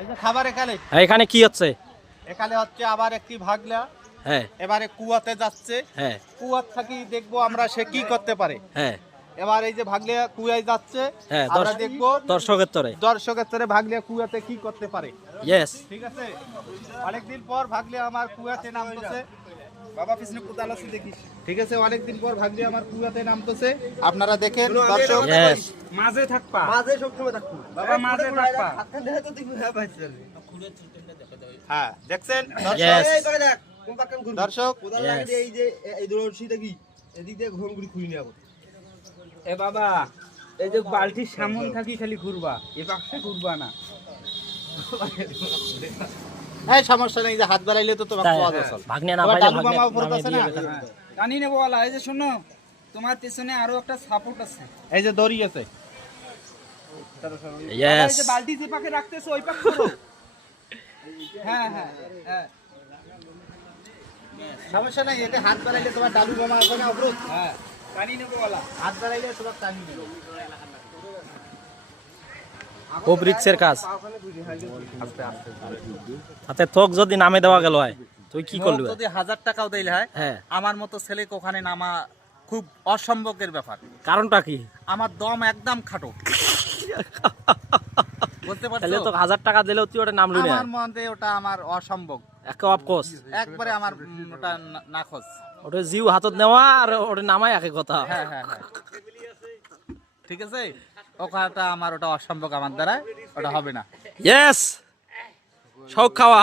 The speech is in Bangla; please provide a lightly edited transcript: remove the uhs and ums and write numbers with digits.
এই যে খাবার এখানে এখানে কি হচ্ছে? এখানে হচ্ছে আবার একটি ভাগলা হ্যাঁ এবারে কুয়াতে যাচ্ছে। হ্যাঁ কুয়ার থাকি দেখবো আমরা সে কি করতে পারে। হ্যাঁ এবার এই যে ভাগলিয়া কুয়ায় যাচ্ছে, হ্যাঁ আমরা দেখবো দর্শকের তরে। দর্শকের তরে ভাগলিয়া কুয়াতে কি করতে পারে। ইয়েস ঠিক আছে, অনেকদিন পর ভাগলিয়া আমার কুয়াতে নামতেছে। বাবা কৃষ্ণ কোদাল আছে দেখিস। ঠিক আছে, অনেকদিন পর ভাগলিয়া আমার কুয়াতে নামতেছে, আপনারা দেখেন দর্শক। ইয়েস মাঝে থাকবা, মাঝে সবসময় থাকবো বাবা মাঝে থাকবা। হাতখান দেখে তো দেখবি হ্যাঁ ভাই হ্যাঁ দেখছেন Yes. এই করে দেখ কোন পাকান ঘুরবি দর্শক কোদাল লাগে দিয়ে এই যে এই দড়ছিটা কি এদিক দিয়ে ঘুমগুড়ি খুলি নিয়ে আবার এ বাবা, এই যে বালতির সামন থাকি খালি ঘুরবা, এ পাশে ঘুরবা না। এই সমস্যা নেই, যে হাত বাড়াইলে তো তোমার তাই, পাওয়া যাচ্ছে। ভাগ্নে না আবার পাইলে ডালু ভাগ্নে মামা উপরে নামিয়ে আছে দিয়ে না? বেকার। হ্যাঁ, জানি নেবো বলা, এই যে শোনো, তোমার পেছনে আরো একটা সাপোর্ট আছে। এই যে দড়ি আছে। বাবা, ইয়েস এই যে বালতি যে পাকে রাখতেছো ওই পাক করো। হ্যাঁ হ্যাঁ হ্যাঁ সমস্যা নাই, এটা হাত বাড়াইলে তোমার ডালু মামা আছে না অবরোধ। হ্যাঁ, জানি নেবো বলা। হাত বাড়াইলে তোমার টানি নেবে। খুব রিক্সের কাজ। হাতে তোক যদি নামে দেওয়া গেল হয় তুই কি করলি? যদি 1000 টাকাও দিলে হয়, হ্যাঁ আমার মতো ছেলেকে ওখানে নামা খুব অসম্ভবের ব্যাপার। কারণটা কি? আমার দম একদম খাটো, বুঝতে তাহলে পারছো? তো 1000 টাকা দিলেও তুই ওটা নামলি না। আমার মতে ওটা আমার অসম্ভব, একে অফকোর্স একবারে আমার ওটা নাখোশ। ওটা জিও হাতত নেওয়া আর ওটা নামাই একে কথা। হ্যাঁ হ্যাঁ হ্যাঁ, ঠিক আছে, ওখানটা আমার ওটা অসম্ভব, আমার দ্বারা ওটা হবে না। ইয়েস শখ খাওয়া।